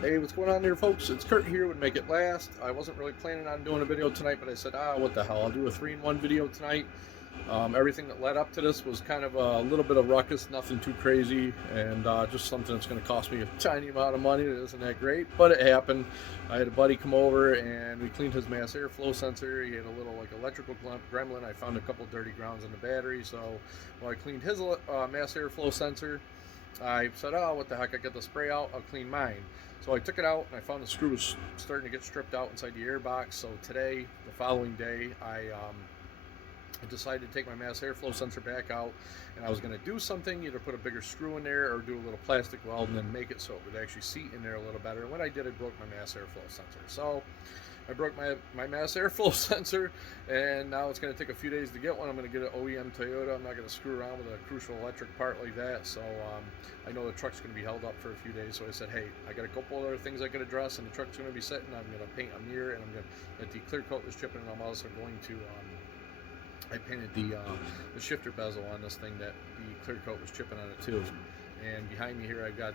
Hey, what's going on there, folks? It's Kurt here with Make It Last. I wasn't really planning on doing a video tonight, but I said, what the hell? I'll do a 3-in-1 video tonight. Everything that led up to this was kind of a little bit of ruckus, nothing too crazy, and just something that's going to cost me a tiny amount of money that isn't that great, but it happened. I had a buddy come over and we cleaned his mass airflow sensor. He had a little electrical gremlin. I found a couple dirty grounds in the battery, so while I cleaned his mass airflow sensor, I said, what the heck, I got the spray out, I'll clean mine. So I took it out and I found the screw was starting to get stripped out inside the air box. So today, the following day, I decided to take my mass airflow sensor back out, and I was going to do something, either put a bigger screw in there or do a little plastic weld and then make it so it would actually seat in there a little better. And when I did, I broke my mass airflow sensor. So I broke my mass airflow sensor, and now it's going to take a few days to get one. I'm going to get an OEM Toyota. I'm not going to screw around with a crucial electric part like that. So I know the truck's going to be held up for a few days. So I said, hey, I got a couple other things I could address, and the truck's going to be sitting. I'm going to paint a mirror, and I'm going to, the clear coat was chipping, and I'm also going to I painted the shifter bezel on this thing that the clear coat was chipping on it too. And behind me here, I've got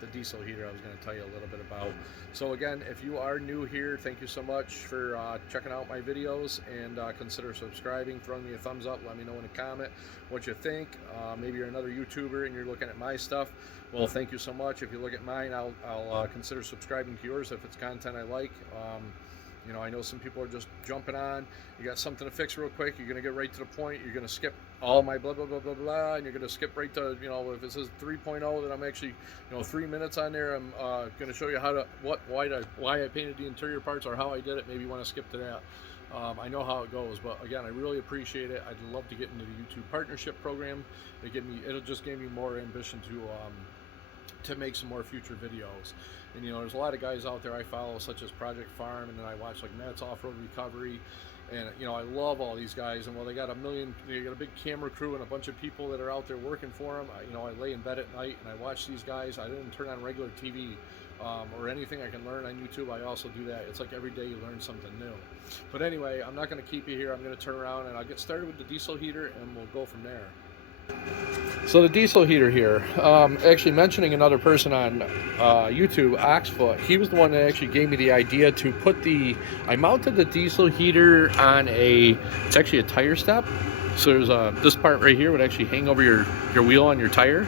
the diesel heater I was going to tell you a little bit about. So again, if you are new here, thank you so much for checking out my videos, and consider subscribing, throwing me a thumbs up, let me know in a comment what you think. Maybe you're another YouTuber and you're looking at my stuff. Well, thank you so much. If you look at mine, I'll consider subscribing to yours if it's content I like. You know, I know some people are just jumping on. You got something to fix real quick, you're going to get right to the point. You're going to skip all my blah, blah, blah, blah, blah, and you're going to skip right to, you know, if it says 3.0, then I'm actually, 3 minutes on there. I'm going to show you how to, why I painted the interior parts or how I did it. Maybe you want to skip to that. I know how it goes, but again, I really appreciate it. I'd love to get into the YouTube partnership program. It'll just give me more ambition to make some more future videos. And there's a lot of guys out there I follow, such as Project Farm, and then I watch like Matt's Off-Road Recovery, and I love all these guys. And they got a big camera crew and a bunch of people that are out there working for them. I lay in bed at night and I watch these guys. I didn't turn on regular TV or anything I can learn on YouTube. I also do that. It's like every day you learn something new. But anyway, I'm not going to keep you here. I'm going to turn around and I'll get started with the diesel heater, and we'll go from there. So the diesel heater here, actually mentioning another person on YouTube, Oxfoot, he was the one that actually gave me the idea to I mounted the diesel heater on it's actually a tire step. So there's this part right here would actually hang over your wheel on your tire.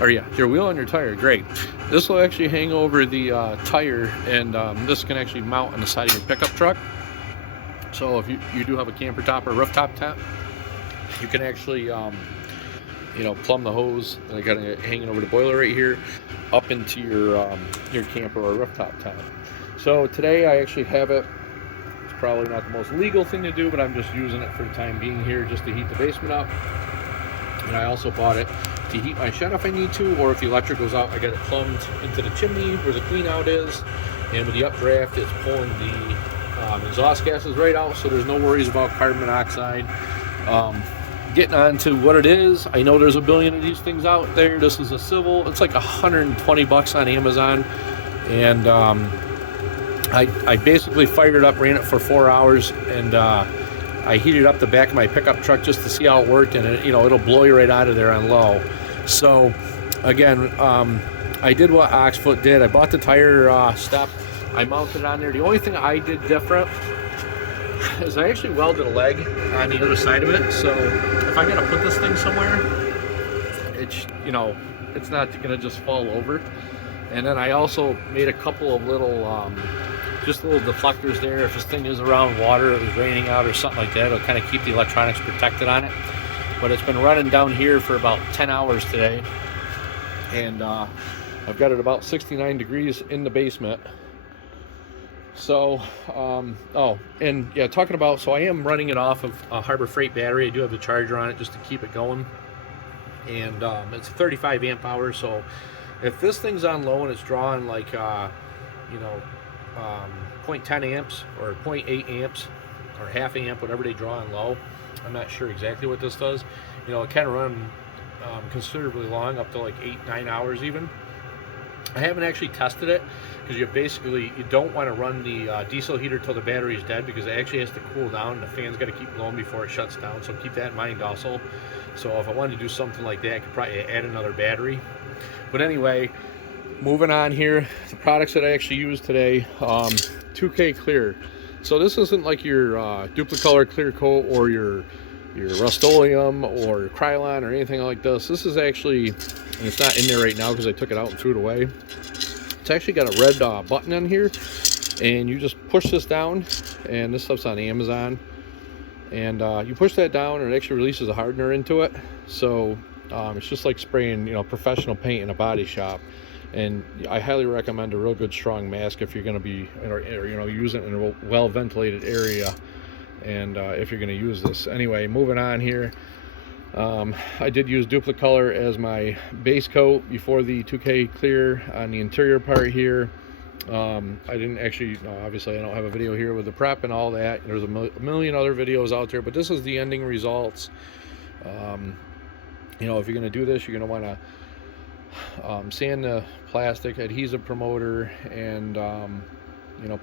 Or yeah, your wheel on your tire, great. This will actually hang over the tire, and this can actually mount on the side of your pickup truck. So if you do have a camper top or rooftop top, you can actually plumb the hose, and I got it hanging over the boiler right here, up into your camper or rooftop top. So today I actually have it. It's probably not the most legal thing to do, but I'm just using it for the time being here, just to heat the basement up. And I also bought it to heat my shed if I need to, or if the electric goes out, I got it plumbed into the chimney where the clean out is, and with the updraft, it's pulling the exhaust gases right out, so there's no worries about carbon monoxide. Getting on to what it is, I know there's a billion of these things out there. This is a civil. It's like $120 on Amazon, and I basically fired it up, ran it for 4 hours, and I heated up the back of my pickup truck just to see how it worked, and it'll blow you right out of there on low. So again, I did what Oxfoot did. I bought the tire step. I mounted it on there. The only thing I did different is I actually welded a leg on the other side of it, so if I gotta put this thing somewhere, it's not gonna just fall over. And then I also made a couple of little just little deflectors there. If this thing is around water, it was raining out or something like that, it'll kind of keep the electronics protected on it. But it's been running down here for about 10 hours today, and I've got it about 69 degrees in the basement. So, and yeah, talking about, so I am running it off of a Harbor Freight battery. I do have the charger on it just to keep it going, and it's 35 amp hours. So if this thing's on low and it's drawing like 0.10 amps or 0.8 amps or half amp, whatever they draw on low, I'm not sure exactly what this does. It can run considerably long, up to like 8-9 hours even. I haven't actually tested it, because you don't want to run the diesel heater till the battery is dead, because it actually has to cool down and the fan's got to keep blowing before it shuts down. So keep that in mind also. So if I wanted to do something like that, I could probably add another battery. But anyway, Moving on here, the products that I actually used today, 2K Clear. So this isn't like your Duplicolor clear coat or your Rust-Oleum or Krylon or anything like this. This is actually, and it's not in there right now because I took it out and threw it away. It's actually got a red button on here, and you just push this down, and this stuff's on Amazon. And you push that down, and it actually releases a hardener into it. So it's just like spraying, professional paint in a body shop. And I highly recommend a real good strong mask if you're going to be, or use it in a well ventilated area. And if you're going to use this, anyway, moving on here. I did use Duplicolor as my base coat before the 2K Clear on the interior part here. I didn't actually, obviously I don't have a video here with the prep and all that. There's a million other videos out there, but this is the ending results. If you're going to do this, you're going to want to sand the plastic, adhesive promoter, and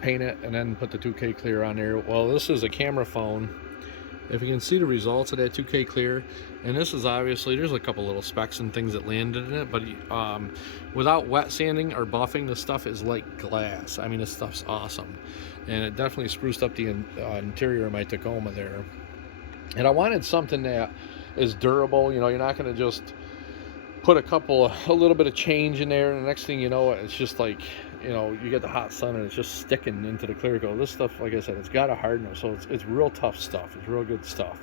paint it, and then put the 2K Clear on there. Well, this is a camera phone. If you can see the results of that 2K Clear, and this is obviously, there's a couple little specks and things that landed in it, but without wet sanding or buffing, this stuff is like glass. I mean, this stuff's awesome, and it definitely spruced up the interior of my Tacoma there. And I wanted something that is durable. You're not going to just put a little bit of change in there, and the next thing you know, it's just like, you get the hot sun and it's just sticking into the clear coat. This stuff, like I said, it's got a hardener, so it's real tough stuff. It's real good stuff.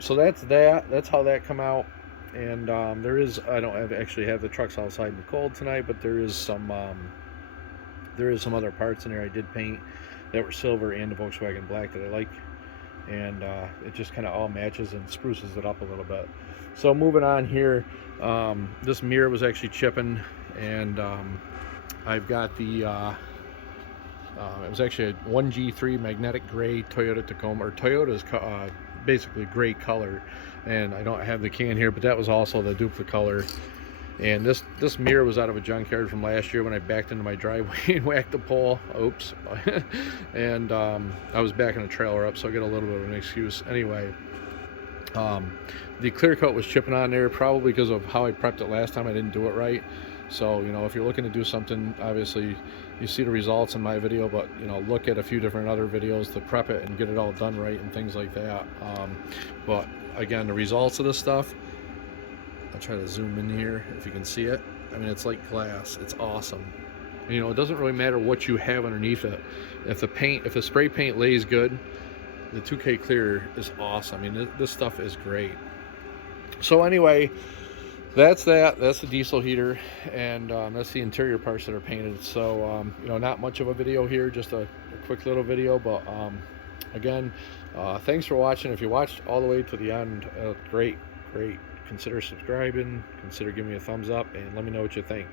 So that's how that come out. And there is, I don't actually have the trucks outside in the cold tonight, but there is some other parts in there I did paint that were silver and the Volkswagen black that I like, and it just kind of all matches and spruces it up a little bit. So moving on here, this mirror was actually chipping, and I've got the it was actually a 1G3 magnetic gray Toyota Tacoma, or Toyota's basically gray color, and I don't have the can here, but that was also the Duplicolor. And this mirror was out of a junkyard from last year when I backed into my driveway and whacked the pole. Oops. And I was backing a trailer up, so I get a little bit of an excuse. Anyway, the clear coat was chipping on there, probably because of how I prepped it last time. I didn't do it right. So if you're looking to do something, obviously you see the results in my video, but look at a few different other videos to prep it and get it all done right and things like that. But again, the results of this stuff, I'll try to zoom in here if you can see it. I mean, it's like glass. It's awesome. It doesn't really matter what you have underneath it. If the spray paint lays good, the 2K Clear is awesome. I mean, this stuff is great. So anyway, that's the diesel heater, and that's the interior parts that are painted. So not much of a video here, just a quick little video, but again, thanks for watching. If you watched all the way to the end, great. Consider subscribing, consider giving me a thumbs up, and let me know what you think.